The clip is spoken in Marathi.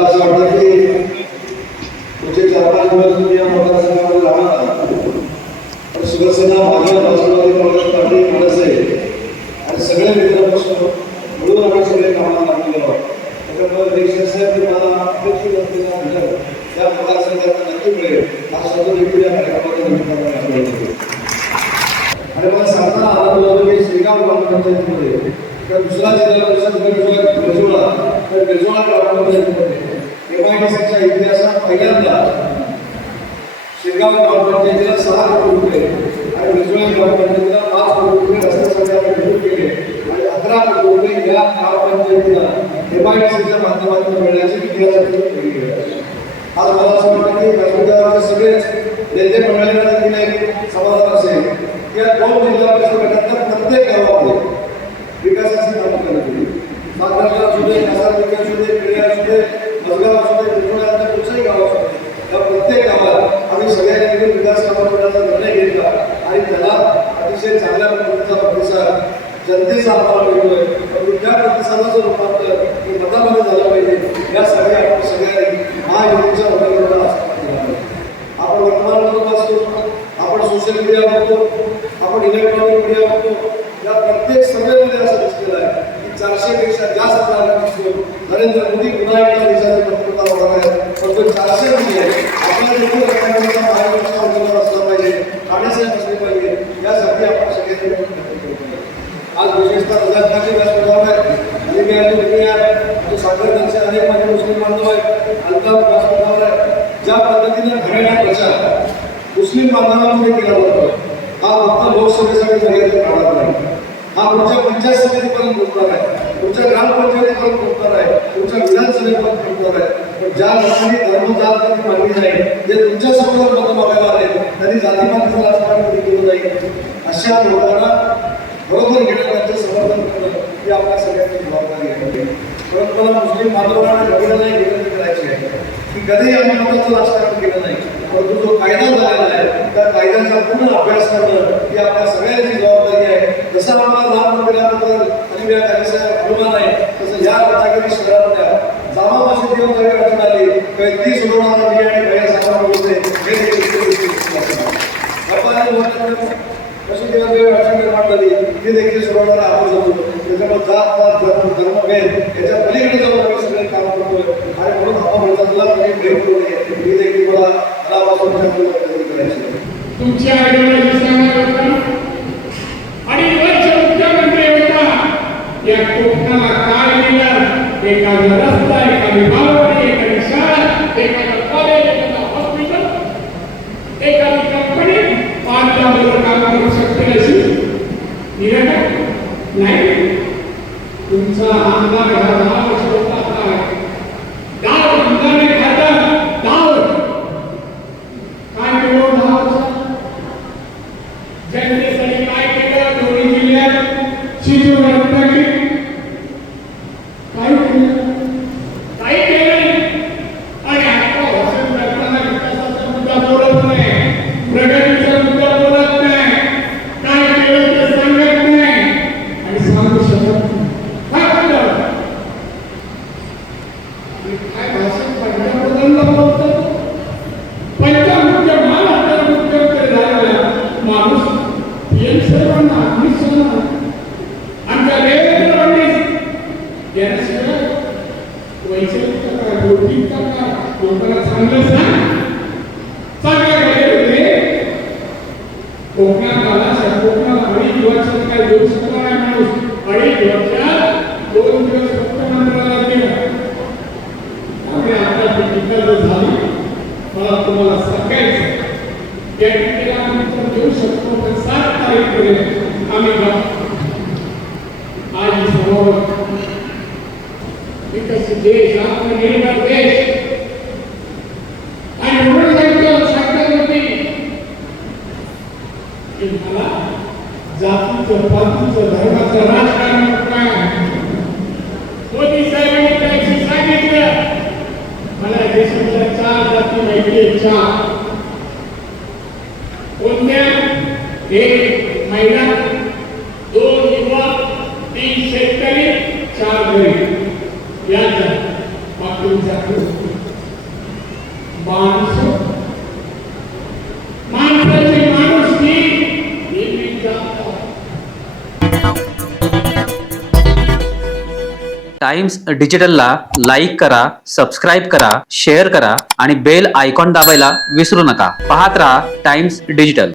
मला असं वाटतं की पुढचे 4-5 दिवस तुम्ही या मतदारसंघामध्ये राहणार, पण शिवसेना, भाजप, राष्ट्रवादी काँग्रेस पार्टी, मनसे आणि सगळे मित्रपक्ष मिळून आम्ही सगळे कामाला लागलेलो आहोत. त्याच्यामुळे निश्चित साहेब मला अपेक्षित असलेला घटक या मतदारसंघात नक्की मिळेल हा शब्द देखील या कार्यक्रमाच्या निमित्ताने आणि मला सांगताना आनंद होतो की श्रीगाव ग्रामपंचायतीमध्ये तर दुसरा जिल्हा परिषद बेजोळा तर बेजोळा ग्रामपंचायतीमध्ये MIDCच्या इतिहासात पहिल्यांदा श्रीगाव ग्रामपंचायतीला 6 कोटी रुपये आणि बेजोळा ग्रामपंचायतीला 5 कोटी रुपये रस्त्यासाठी आपण मंजूर केले आणि 11 कोटी रुपये या ग्रामपंचायतीला MIDCच्या माध्यमातून मिळण्याची इतिहासातून पहिली वेळ आहे. आज मला असं वाटतं की राजकारणाचे सगळेच नेते मंडळींना देखील एक समाधान असेल की या 2 जिल्हा परिषद गटातल्या प्रत्येक गावामध्ये विकासाची कामं केली. सातारा असू दे, कासारखेड असू दे, पेढे असू दे, मजगाव असू दे, बेजोळ्यातल्या कुठचंही गाव असू दे, या प्रत्येक गावात आम्ही सगळ्यांनी मिळून विकास कामं करण्याचा निर्णय घेतला आणि त्याला अतिशय चांगल्या पद्धतीचा प्रतिसाद जनतेचा आम्हाला मिळतोय. पण त्या प्रतिसादाचं रूपांतर हे मतामध्ये झालं पाहिजे यासाठी आपण सगळ्यांनी महायुतीच्या वतीने आपण वर्तमानपत्र वाचतो, आपण सोशल मीडिया बघतो, आपण इलेक्ट्रॉनिक मीडिया बघतो. या प्रत्येक सभेमध्ये असं दिसलेलं आहे की 400 पेक्षा जास्त जागा दिसतो. नरेंद्र मोदी पुन्हा एकदा देशाचे पंतप्रधान होणार आहेत, पण तो 400 नाही आहे. आपल्या देखील रत्नागिरीचा महाराष्ट्राचा उमेदवार असला पाहिजे, ठाणेसाहेब असले पाहिजे, यासाठी आपण सगळ्यांनी आज विशेषतः रजाकाची व्यासपीठावर आहे, साखरचे अनेक माझे मुस्लिम बांधव आहेत, अल्ताफ व्यासपीठावर आहे. ज्या पद्धतीने घडवण्याचा प्रचार मुस्लिम बांधवांमध्ये केला जातो हा फक्त लोकसभेसाठी मर्यादित राहणार नाही. हा पुढच्या पंचायत समितीपर्यंत पोहोचणार आहे, पुढच्या ग्रामपंचायतीपर्यंत पोहोचणार आहे, पुढच्या विधानसभेपर्यंत पोहोचणार आहे. पण ज्या लोकांनी धर्मजात मानली नाही, जे तुमच्या समोर मतं मागायला आले त्यांनी जातीपातीचं राजकारण कधी केलं नाही, अशा लोकांना बरोबर घेणं, त्यांचं समर्थन करणं ही आपल्या सगळ्यांची जबाबदारी आहे. परंतु मला मुस्लिम बांधवांना घडलं नाही विनंती करायची आहे की कधीही आम्ही मताचं राजकारण केलं नाही, परंतु जो कायदा झालेला आहे त्या कायद्याचा पूर्ण अभ्यास करणं ही आपल्या सगळ्यांची जबाबदारी आहे. जसं आम्हाला राम मंदिराबद्दल अलिव्या काहीसा अभिमान आहे, तसं या रत्नागिरी शहरातल्या जामा मशिदीवर जरी अडचण आली तर ती सोडवणारा मी आणि भैया साहेब होते हे देखील मशिदीवर जरी अडचण निर्माण झाली ती देखील सोडवणारा आपण जमतो. त्याच्यामुळे जात पात धर्मभेद याच्या पलीकडे जाऊन आम्ही सगळे काम करतोय आणि म्हणून आपण म्हणतात तुम्ही भेट करू नये ही देखील मला मनापासून करायची. तुमच्या आईवडिलांनी सांगितलं आणि वर्ष मुख्यमंत्री होता या कोकणाला काय दिलं, एखादा रस्ता, एखादी बावडी, एखादी शाळा, एखादा कॉलेज, एखादा हॉस्पिटल, एखादी कंपनी 5 लाखावर काम करू शकते अशी नाही. तुमचा आमदार हा 10 वर्ष होता आहे, 10 आमदारांनी खातं 10 काय केलं 10 वर्ष जनतेसाठी काय केलं. दोन्ही जिल्ह्यात शिजू रत्नागिरी काय केलं आणि आता भाषण करताना विकासाचा मुद्दा बोलत नाही, प्रगतीचा मुद्दा बोलत नाही, काय केलं ते सांगत नाही आणि सांगू शकत काय भाषण करण्याबद्दल बोलतो. पंचमुख्य महाराष्ट्र मुख्यमंत्री झालेला माणूस सर्वांना आमच्या देवेंद्र फडणवीस यांच्याशिवाय वैचारिक का बौद्धिक का लोकांना चांगलं चांगलं गेले होते. कोकणात आला कोकणात 2.5 वर्षात काय देऊ शकला नाही माणूस. 2.5 वर्षात 2 दिवस मुख्यमंत्र्याला दिला आम्ही आता टिकल झाली. मला तुम्हाला सांगायचं त्या टिकेला आम्ही देऊ शकतो पण 7 तारीखपर्यंत आम्ही आज समोर विकसित देश आत्मनिर्भर देश आणि म्हणून सांगतो होती की मला जातीचं पातीचं धर्माचं राजकारण काय. मोदी साहेबांनी त्याशी सांगितलं मला देशातल्या 4 जाती माहिती आहे. 4 कोणत्या? 1 महिला, 2 युवक, 3 शेतकरी, 4 गरीब. या बाकीच्या माणसं माणसाची माणुसकी नेहमी जागतात. टाइम्स डिजिटलला लाईक करा, सबस्क्राईब करा, शेअर करा आणि बेल आयकॉन दाबायला विसरू नका. पाहत रहा टाइम्स डिजिटल.